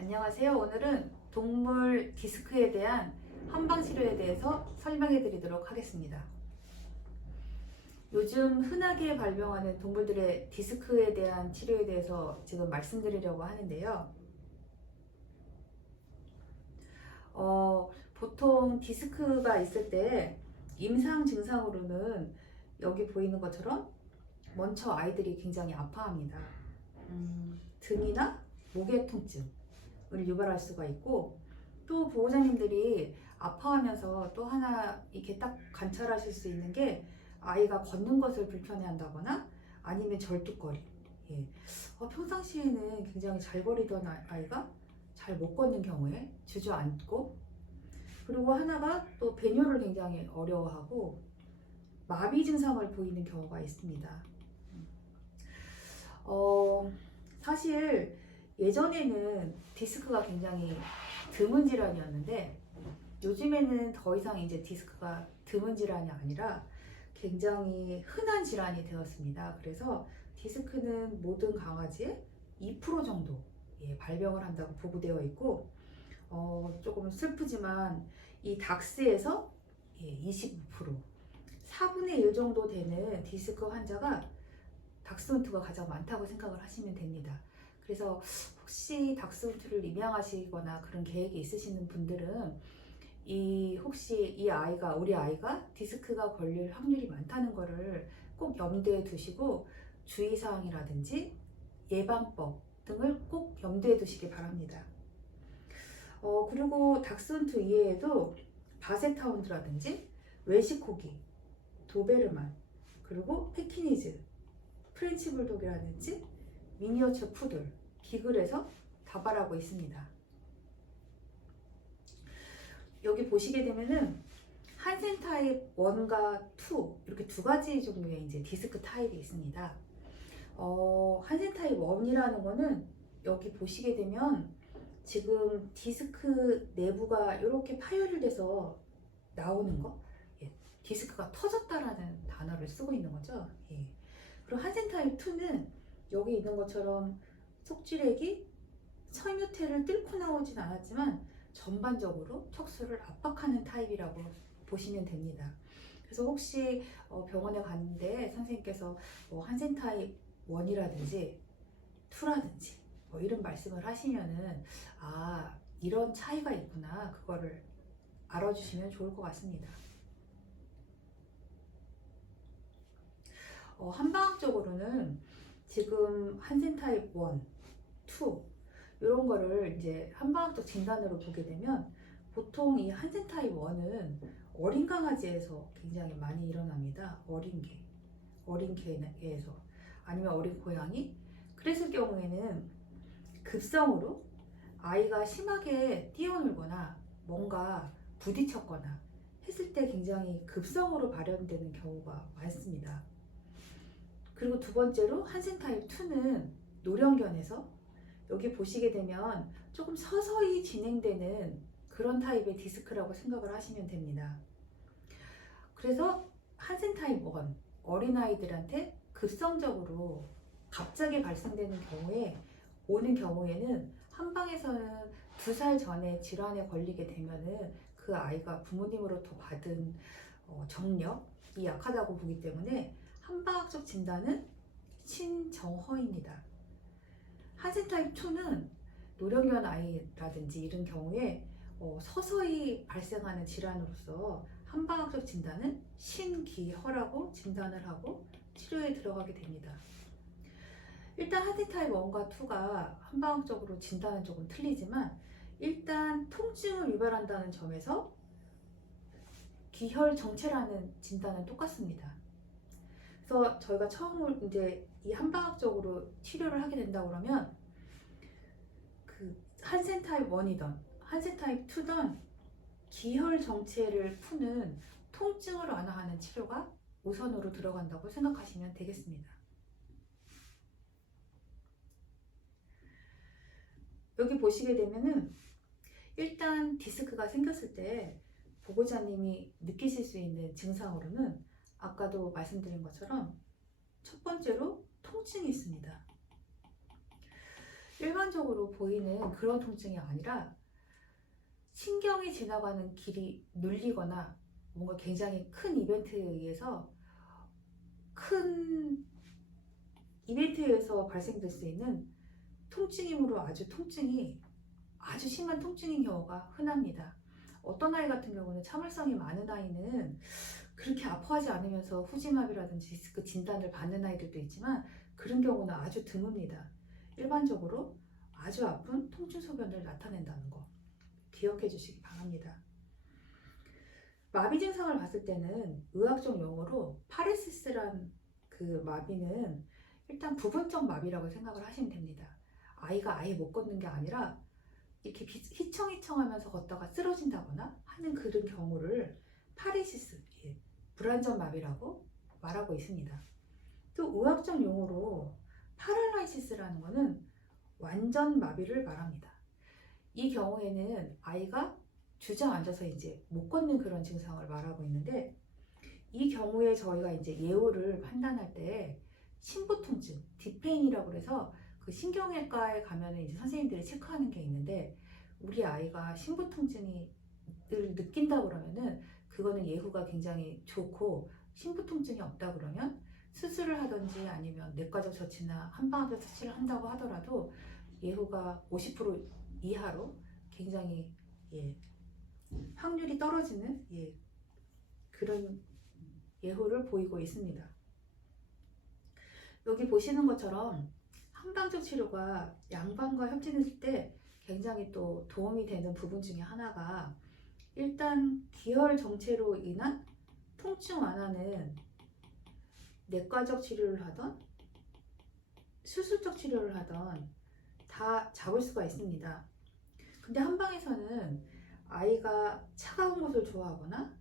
안녕하세요. 오늘은 동물 디스크에 대한 한방치료에 대해서 설명해 드리도록 하겠습니다. 요즘 흔하게 발병하는 동물들의 디스크에 대한 치료에 대해서 지금 말씀드리려고 하는데요. 보통 디스크가 있을 때 임상 증상으로는 여기 보이는 것처럼 먼저 아이들이 굉장히 아파합니다. 등이나 목의 통증을 유발할 수가 있고, 또 보호자님들이 아파하면서 또 하나 이렇게 딱 관찰하실 수 있는 게 아이가 걷는 것을 불편해한다거나 아니면 절뚝거림. 예. 평상시에는 굉장히 잘 거리던 아이가 잘 못 걷는 경우에 주저앉고, 그리고 하나가 또 배뇨를 굉장히 어려워하고 마비 증상을 보이는 경우가 있습니다. 사실 예전에는 디스크가 굉장히 드문 질환이었는데 요즘에는 더 이상 이제 디스크가 드문 질환이 아니라 굉장히 흔한 질환이 되었습니다. 그래서 디스크는 모든 강아지의 2% 정도 발병을 한다고 보고되어 있고, 조금 슬프지만 이 닥스에서 25%, 4분의 1 정도 되는 디스크 환자가 닥스훈트가 가장 많다고 생각을 하시면 됩니다. 그래서 혹시 닥스훈트를 입양하시거나 그런 계획이 있으시는 분들은 혹시 우리 아이가 디스크가 걸릴 확률이 많다는 것을 꼭 염두에 두시고 주의사항이라든지 예방법 등을 꼭 염두에 두시기 바랍니다. 그리고 닥스훈트 이외에도 바세타운드라든지 웰시코기, 도베르만, 그리고 페키니즈, 프렌치 불독이라든지 미니어처 푸들, 비글에서 다발하고 있습니다. 여기 보시게 되면은 한센 타입 1과 2 이렇게 두 가지 종류의 이제 디스크 타입이 있습니다. 한센 타입 1이라는 거는 여기 보시게 되면 지금 디스크 내부가 이렇게 파열돼서 나오는 거, 디스크가 터졌다라는 단어를 쓰고 있는 거죠. 그리고 한센 타입 2는 여기 있는 것처럼 속지렉이 섬유태를 뚫고 나오진 않았지만 전반적으로 척수를 압박하는 타입이라고 보시면 됩니다. 그래서 혹시 병원에 갔는데 선생님께서 한센 타입 1이라든지 2라든지 이런 말씀을 하시면은 이런 차이가 있구나, 그거를 알아주시면 좋을 것 같습니다. 한방학적으로는 지금 한센 타입 1, 2 이런 거를 이제 한방학적 진단으로 보게 되면 보통 이 한센 타입 1은 어린 강아지에서 굉장히 많이 일어납니다. 어린 개에서 아니면 어린 고양이. 그랬을 경우에는 급성으로 아이가 심하게 뛰어놀거나 뭔가 부딪혔거나 했을 때 굉장히 급성으로 발현되는 경우가 많습니다. 그리고 두 번째로 한센 타입 2는 노령견에서 여기 보시게 되면 조금 서서히 진행되는 그런 타입의 디스크라고 생각을 하시면 됩니다. 그래서 한센 타입 1 어린아이들한테 급성적으로 갑자기 발생되는 경우에 오는 경우에는 한방에서는 2살 전에 질환에 걸리게 되면은 그 아이가 부모님으로부터 받은 정력이 약하다고 보기 때문에 한방학적 진단은 친정허입니다. 한센 타입 2는 노령견 아이라든지 이런 경우에 서서히 발생하는 질환으로서 한방학적 진단은 신기허라고 진단을 하고 치료에 들어가게 됩니다. 일단 한센 타입 1과 2가 한방학적으로 진단은 조금 틀리지만 일단 통증을 유발한다는 점에서 기혈정체라는 진단은 똑같습니다. 그래서 저희가 처음으로 이제 이 한방학적으로 치료를 하게 된다 그러면 그 한센 타입 1이던 한센 타입 2던 기혈정체를 푸는 통증을 완화하는 치료가 우선으로 들어간다고 생각하시면 되겠습니다. 여기 보시게 되면은 일단 디스크가 생겼을 때 보호자님이 느끼실 수 있는 증상으로는 아까도 말씀드린 것처럼 첫 번째로 통증이 있습니다. 일반적으로 보이는 그런 통증이 아니라 신경이 지나가는 길이 눌리거나 뭔가 굉장히 큰 이벤트에 의해서 발생될 수 있는 통증이므로 아주 심한 통증인 경우가 흔합니다. 어떤 아이 같은 경우는 참을성이 많은 아이는 그렇게 아파하지 않으면서 후지마비라든지 디스크 진단을 받는 아이들도 있지만 그런 경우는 아주 드뭅니다. 일반적으로 아주 아픈 통증 소견을 나타낸다는 거 기억해 주시기 바랍니다. 마비 증상을 봤을 때는 의학적 용어로 파레시스란 그 마비는 일단 부분적 마비라고 생각을 하시면 됩니다. 아이가 아예 못 걷는 게 아니라 이렇게 휘청휘청하면서 걷다가 쓰러진다거나 하는 그런 경우를 파레시스, 불완전 마비라고 말하고 있습니다. 또 의학적 용어로 파랄라이시스라는 것은 완전 마비를 말합니다. 이 경우에는 아이가 주저앉아서 이제 못 걷는 그런 증상을 말하고 있는데, 이 경우에 저희가 이제 예후를 판단할 때 심부통증, 딥페인이라고 해서 그 신경외과에 가면은 이제 선생님들이 체크하는 게 있는데, 우리 아이가 심부통증이 늘 느낀다 그러면은 그거는 예후가 굉장히 좋고, 심부통증이 없다 그러면 수술을 하든지 아니면 내과적 처치나 한방압적 처치를 한다고 하더라도 예후가 50% 이하로 굉장히 확률이 떨어지는 그런 예후를 보이고 있습니다. 여기 보시는 것처럼 한방적 치료가 양방과 협진했을 때 굉장히 또 도움이 되는 부분 중에 하나가, 일단 기혈 정체로 인한 통증 완화는 내과적 치료를 하던 수술적 치료를 하던 다 잡을 수가 있습니다. 근데 한방에서는 아이가 차가운 것을 좋아하거나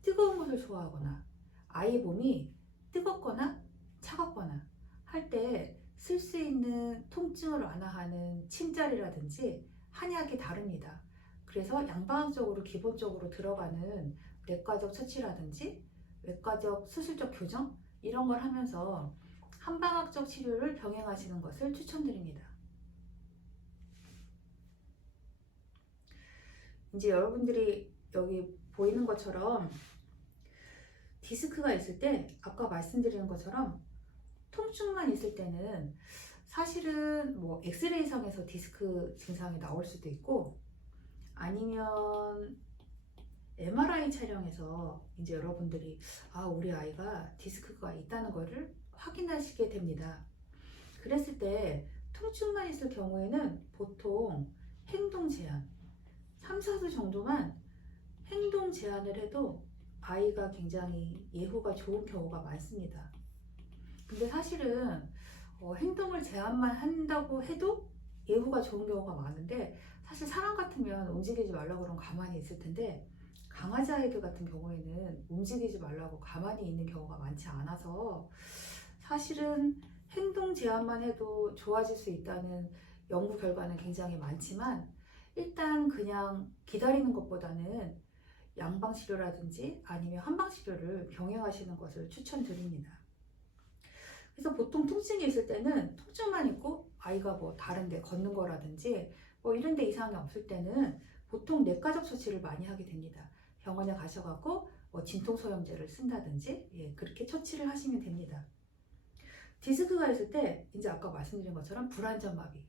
뜨거운 것을 좋아하거나 아이 몸이 뜨겁거나 차갑거나 할 때 쓸 수 있는 통증을 완화하는 침자리라든지 한약이 다릅니다. 그래서 양방향적으로 기본적으로 들어가는 내과적 처치라든지 외과적 수술적 교정 이런 걸 하면서 한방학적 치료를 병행하시는 것을 추천드립니다. 이제 여러분들이 여기 보이는 것처럼 디스크가 있을 때 아까 말씀드리는 것처럼 통증만 있을 때는 사실은 뭐 엑스레이상에서 디스크 증상이 나올 수도 있고, 아니면 MRI 촬영에서 이제 여러분들이 우리 아이가 디스크가 있다는 것을 확인하시게 됩니다. 그랬을 때 통증만 있을 경우에는 보통 행동 제한, 3, 4주 정도만 행동 제한을 해도 아이가 굉장히 예후가 좋은 경우가 많습니다. 근데 사실은 행동을 제한만 한다고 해도 예후가 좋은 경우가 많은데, 사실 사람 같으면 움직이지 말라고 그러면 가만히 있을 텐데 강아지 아이들 같은 경우에는 움직이지 말라고 가만히 있는 경우가 많지 않아서 사실은 행동 제한만 해도 좋아질 수 있다는 연구 결과는 굉장히 많지만, 일단 그냥 기다리는 것보다는 양방 치료라든지 아니면 한방 치료를 병행하시는 것을 추천드립니다. 그래서 보통 통증이 있을 때는 통증만 있고 아이가 뭐 다른데 걷는 거라든지 뭐 이런 데 이상이 없을 때는 보통 내과적 처치를 많이 하게 됩니다. 병원에 가셔갖고 뭐 진통소염제를 쓴다든지 그렇게 처치를 하시면 됩니다. 디스크가 있을 때 이제 아까 말씀드린 것처럼 불완전 마비,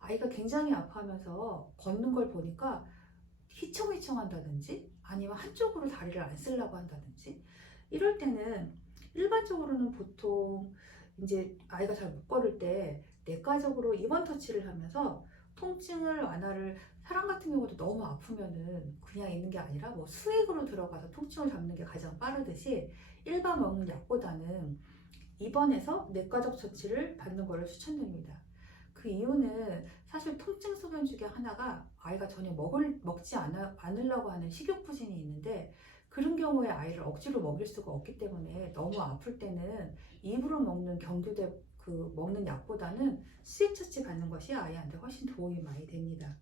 아이가 굉장히 아파하면서 걷는 걸 보니까 휘청휘청 한다든지 아니면 한쪽으로 다리를 안 쓰려고 한다든지, 이럴 때는 일반적으로는 보통 이제 아이가 잘 못 걸을 때 내과적으로 입원 터치를 하면서 통증을 완화를, 사람 같은 경우도 너무 아프면은 그냥 있는 게 아니라 뭐 수액으로 들어가서 통증을 잡는 게 가장 빠르듯이 일반 먹는 약보다는 입원해서 내과적 처치를 받는 것을 추천드립니다. 그 이유는 사실 통증 소견 중에 하나가 아이가 전혀 먹지 않으려고 하는 식욕부진이 있는데, 그런 경우에 아이를 억지로 먹일 수가 없기 때문에 너무 아플 때는 입으로 먹는 먹는 약보다는 수액 처치 받는 것이 아이한테 훨씬 도움이 많이 됩니다.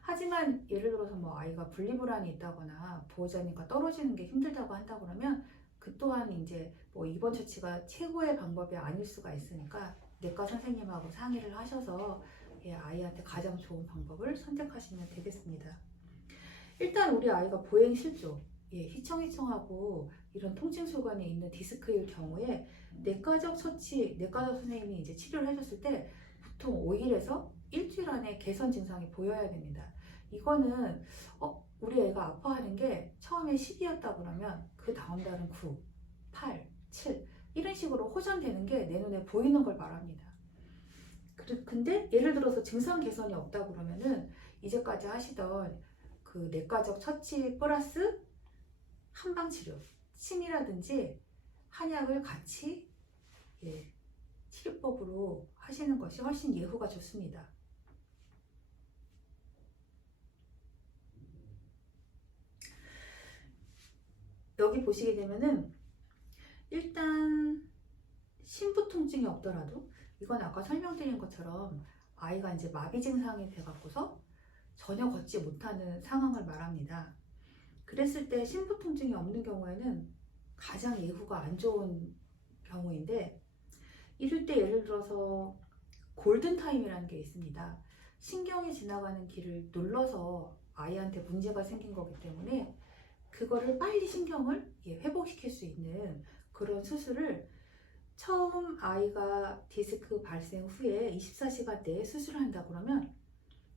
하지만 예를 들어서 뭐 아이가 분리불안이 있다거나 보호자님과 떨어지는 게 힘들다고 한다 그러면 그 또한 이제 뭐 입원 처치가 최고의 방법이 아닐 수가 있으니까 내과 선생님하고 상의를 하셔서 아이한테 가장 좋은 방법을 선택하시면 되겠습니다. 일단 우리 아이가 보행 실조, 휘청휘청하고 이런 통증 소견이 있는 디스크일 경우에 내과적 처치, 내과적 선생님이 이제 치료를 해줬을 때 보통 5일에서 일주일 안에 개선 증상이 보여야 됩니다. 이거는 우리 애가 아파하는 게 처음에 10이었다 그러면 그 다음 달은 9, 8, 7 이런 식으로 호전되는 게 내 눈에 보이는 걸 말합니다. 근데 예를 들어서 증상 개선이 없다 그러면은 이제까지 하시던 그 내과적 처치 플러스 한방 치료, 침이라든지 한약을 같이 치료법으로 하시는 것이 훨씬 예후가 좋습니다. 여기 보시게 되면은 일단 심부 통증이 없더라도 이건 아까 설명드린 것처럼 아이가 이제 마비 증상이 돼갖고서 전혀 걷지 못하는 상황을 말합니다. 그랬을 때 심부 통증이 없는 경우에는 가장 예후가 안 좋은 경우인데, 이럴 때 예를 들어서 골든타임이라는 게 있습니다. 신경이 지나가는 길을 눌러서 아이한테 문제가 생긴 거기 때문에 그거를 빨리 신경을 회복시킬 수 있는 그런 수술을 처음 아이가 디스크 발생 후에 24시간 내에 수술을 한다 그러면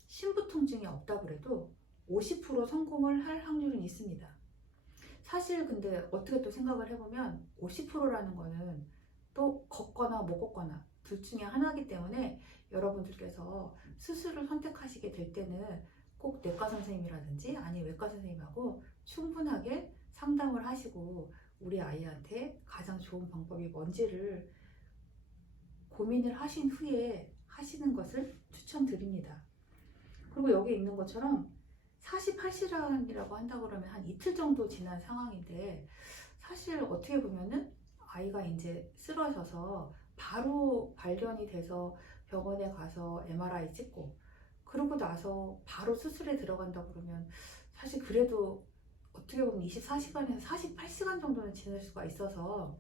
심부 통증이 없다 그래도 50% 성공을 할 확률은 있습니다. 사실 근데 어떻게 또 생각을 해보면 50%라는 거는 또 걷거나 못 걷거나 둘 중에 하나이기 때문에 여러분들께서 수술을 선택하시게 될 때는 꼭 내과 선생님이라든지 아니면 외과 선생님하고 충분하게 상담을 하시고 우리 아이한테 가장 좋은 방법이 뭔지를 고민을 하신 후에 하시는 것을 추천드립니다. 그리고 여기 있는 것처럼 48시간이라고 한다 그러면 한 이틀 정도 지난 상황인데, 사실 어떻게 보면은 아이가 이제 쓰러져서 바로 발견이 돼서 병원에 가서 MRI 찍고 그러고 나서 바로 수술에 들어간다 그러면 사실 그래도 어떻게 보면 24시간에서 48시간 정도는 지날 수가 있어서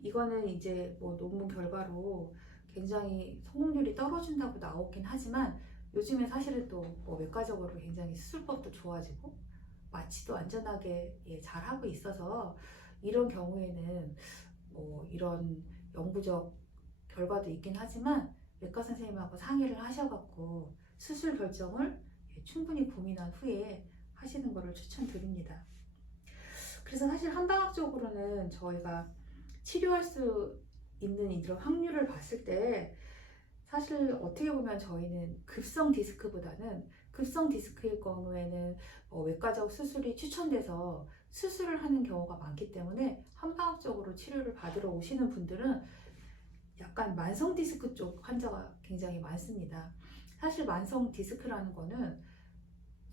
이거는 이제 뭐 논문 결과로 굉장히 성공률이 떨어진다고 나오긴 하지만 요즘에 사실은 또 뭐 외과적으로 굉장히 수술법도 좋아지고 마취도 안전하게 잘 하고 있어서 이런 경우에는 뭐 이런 영구적 결과도 있긴 하지만 외과 선생님하고 상의를 하셔갖고 수술 결정을 충분히 고민한 후에 하시는 것을 추천드립니다. 그래서 사실 한방학적으로는 저희가 치료할 수 있는 이런 확률을 봤을 때 사실 어떻게 보면 저희는 급성 디스크보다는 급성 디스크일 경우에는 외과적 수술이 추천돼서 수술을 하는 경우가 많기 때문에 한방학적으로 치료를 받으러 오시는 분들은 약간 만성 디스크 쪽 환자가 굉장히 많습니다. 사실 만성 디스크라는 거는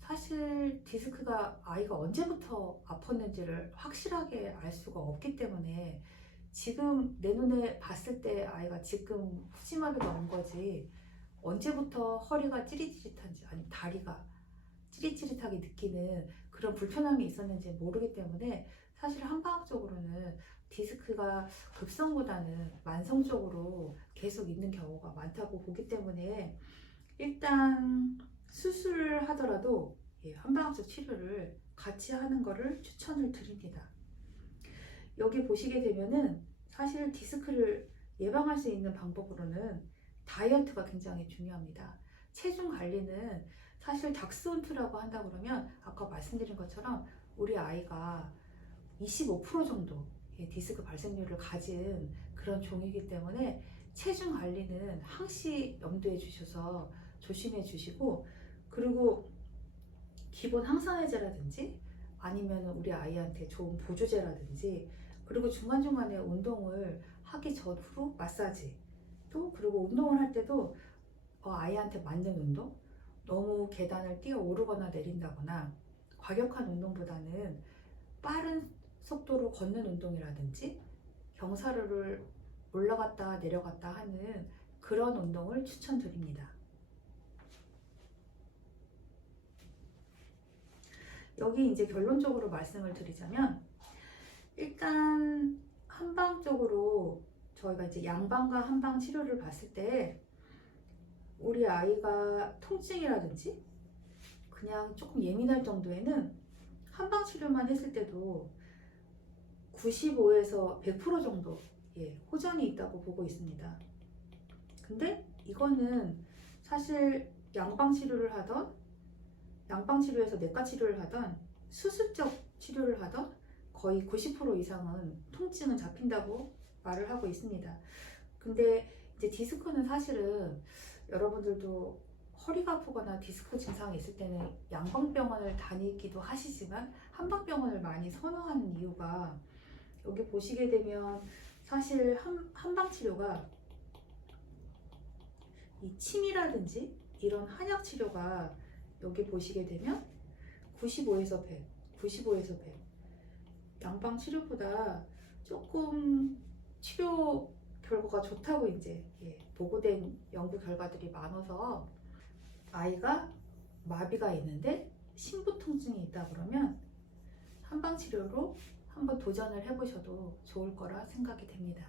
사실 디스크가 아이가 언제부터 아팠는지를 확실하게 알 수가 없기 때문에 지금 내 눈에 봤을 때 아이가 지금 후지마비가 온 거지 언제부터 허리가 찌릿찌릿한지 아니면 다리가 찌릿찌릿하게 느끼는 그런 불편함이 있었는지 모르기 때문에 사실 한방학적으로는 디스크가 급성보다는 만성적으로 계속 있는 경우가 많다고 보기 때문에 일단 수술을 하더라도 한방학적 치료를 같이 하는 것을 추천을 드립니다. 여기 보시게 되면은 사실 디스크를 예방할 수 있는 방법으로는 다이어트가 굉장히 중요합니다. 체중 관리는 사실 닥스훈트라고 한다 그러면 아까 말씀드린 것처럼 우리 아이가 25% 정도 디스크 발생률을 가진 그런 종이기 때문에 체중 관리는 항시 염두에 주셔서 조심해 주시고, 그리고 기본 항산화제라든지 아니면 우리 아이한테 좋은 보조제라든지 그리고 중간중간에 운동을 하기 전후 마사지 또 그리고 운동을 할 때도 아이한테 맞는 운동, 너무 계단을 뛰어 오르거나 내린다거나 과격한 운동보다는 빠른 속도로 걷는 운동이라든지 경사로를 올라갔다 내려갔다 하는 그런 운동을 추천드립니다. 여기 이제 결론적으로 말씀을 드리자면 일단 한방적으로 저희가 이제 양방과 한방 치료를 봤을 때 우리 아이가 통증이라든지 그냥 조금 예민할 정도에는 한방 치료만 했을 때도 95에서 100% 정도 호전이 있다고 보고 있습니다. 근데 이거는 사실 양방 치료를 하던, 양방 치료에서 내과 치료를 하던, 수술적 치료를 하던 거의 90% 이상은 통증은 잡힌다고 말을 하고 있습니다. 근데 이제 디스크는 사실은 여러분들도 허리가 아프거나 디스크 증상이 있을 때는 양방병원을 다니기도 하시지만 한방병원을 많이 선호하는 이유가, 여기 보시게 되면 사실 한방 치료가 이 침이라든지 이런 한약 치료가 여기 보시게 되면 95에서 100, 95에서 100. 양방 치료보다 조금 치료 결과가 좋다고 이제 보고된 연구 결과들이 많아서, 아이가 마비가 있는데 심부 통증이 있다 그러면 한방 치료로 한번 도전을 해보셔도 좋을 거라 생각이 됩니다.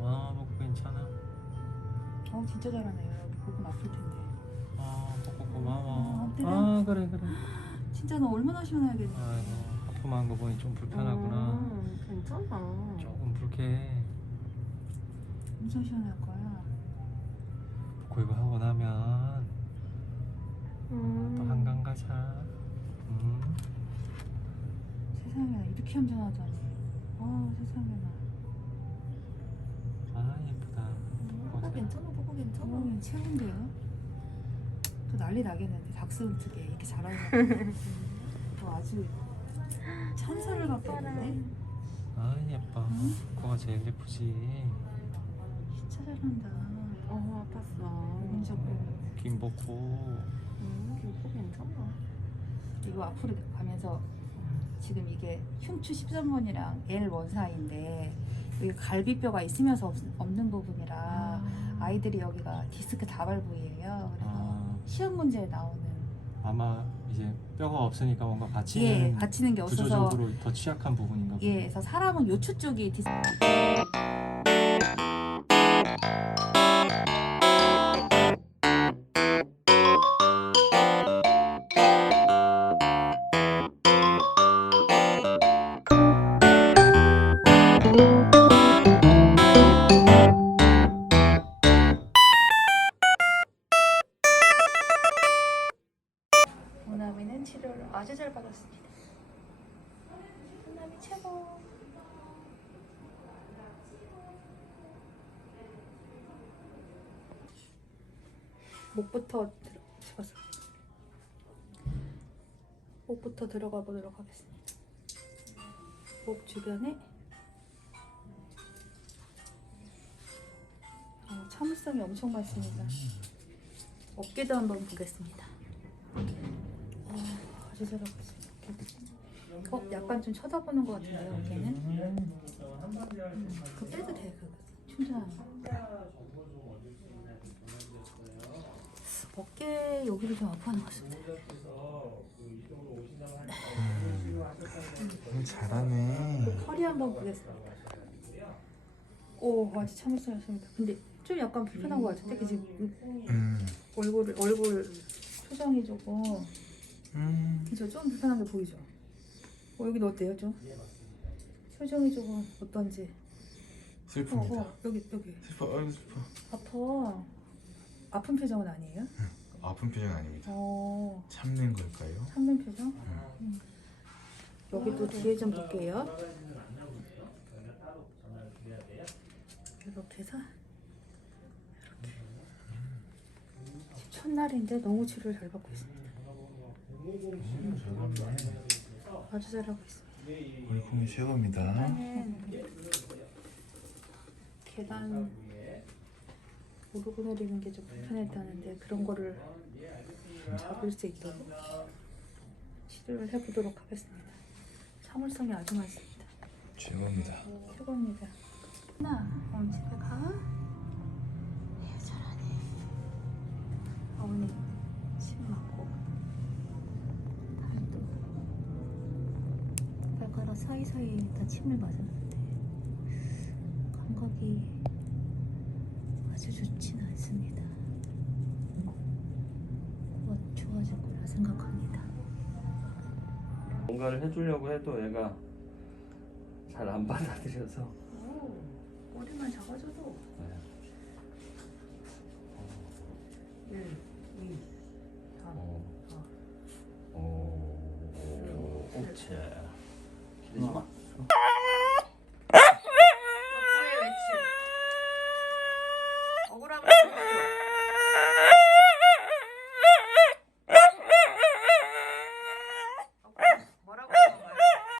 와, 복부 괜찮아? 진짜 잘하네요. 여기 복은 아플 텐데. 아, 복부 고마워. 때려. 아, 그래. 진짜 너 얼마나 시원하겠니? 아이고, 거품한 거 보니 좀 불편하구나. 괜찮아. 조금 불쾌해. 엄청 시원할 거야. 복부 이거 하고 나면 또 한강 가자. 세상에 이렇게 얌전하다니. 세상에나. 아 예쁘다. 보고 괜찮아, 보고 괜찮아. 그냥 최고인데요? 또 난리 나겠는데 닥스훈트게 이렇게 잘하는 거 아주 천사를 갖고 있네. 아 예뻐. 코가 제일 예쁘지. 진짜 잘한다. 아팠어. 기분 좋고. 김복코. 보고 괜찮아. 이거 앞으로 가면서 지금 이게 흉추 13번이랑 L1 사이인데 여기 갈비뼈가 있으면서 없는 부분이라 아이들이 여기가 디스크 다발 부위예요. 그래서 아, 시험 문제에 나오는 아마 이제 뼈가 없으니까 뭔가 예, 받치는 받치는 게 없어서 구조적으로 더 취약한 부분인가 보다. 예, 그래서 사람은 요추 쪽이 디스크 모나미는 치료를 아주 잘 받았습니다. 모나미 최고. 목부터 집어서 목부터 들어가 보도록 하겠습니다. 목 주변에 참을성이 엄청 많습니다. 어깨도 한번 보겠습니다. 아주 잘하고 있습니다. 약간 좀 쳐다보는 것 같은데요, 어깨는? 그거 빼도 돼, 그거. 충전하는 거. 어깨 여기를 좀 아파하는 것 같습니다. 잘하네. 허리 한번 보겠습니다. 오, 아주 참을성이 있습니다. 근데 좀 약간 불편한 것 같은데, 그지? 얼굴 표정이 조금 그죠? 좀 불편한 게 보이죠? 여기는 어때요, 좀? 표정이 조금 어떤지. 슬픕니다. 여기 슬퍼, 아유 슬퍼. 아파. 아픈 표정은 아니에요? 아픈 표정 아닙니다. 어, 참는 걸까요? 참는 표정? 여기 또 뒤에 좀 볼게요. 이렇게 해서 이렇게. 지금 첫날인데 너무 치료를 잘 받고 있습니다. 아주 잘하고 있습니다. 월콩이 최고입니다. 계단 오르고 내리는 게 좀 불편했다는데 그런 거를 잡을 수 있도록 치료를 해보도록 하겠습니다. 참을성이 아주 많습니다. 최고입니다. 최고입니다. 하나, 집에 가. 잘하네. 어머니 침 맞고 다리도 발가락 사이사이에 다 침을 맞았는데 감각이 아주 좋지는 않습니다. 곧 좋아질 거라 생각합니다. 뭔가를 해주려고 해도 얘가 잘 안 받아들여서. 꼬리만 잡아줘도 1, 2, 3, 4 오, 옳지.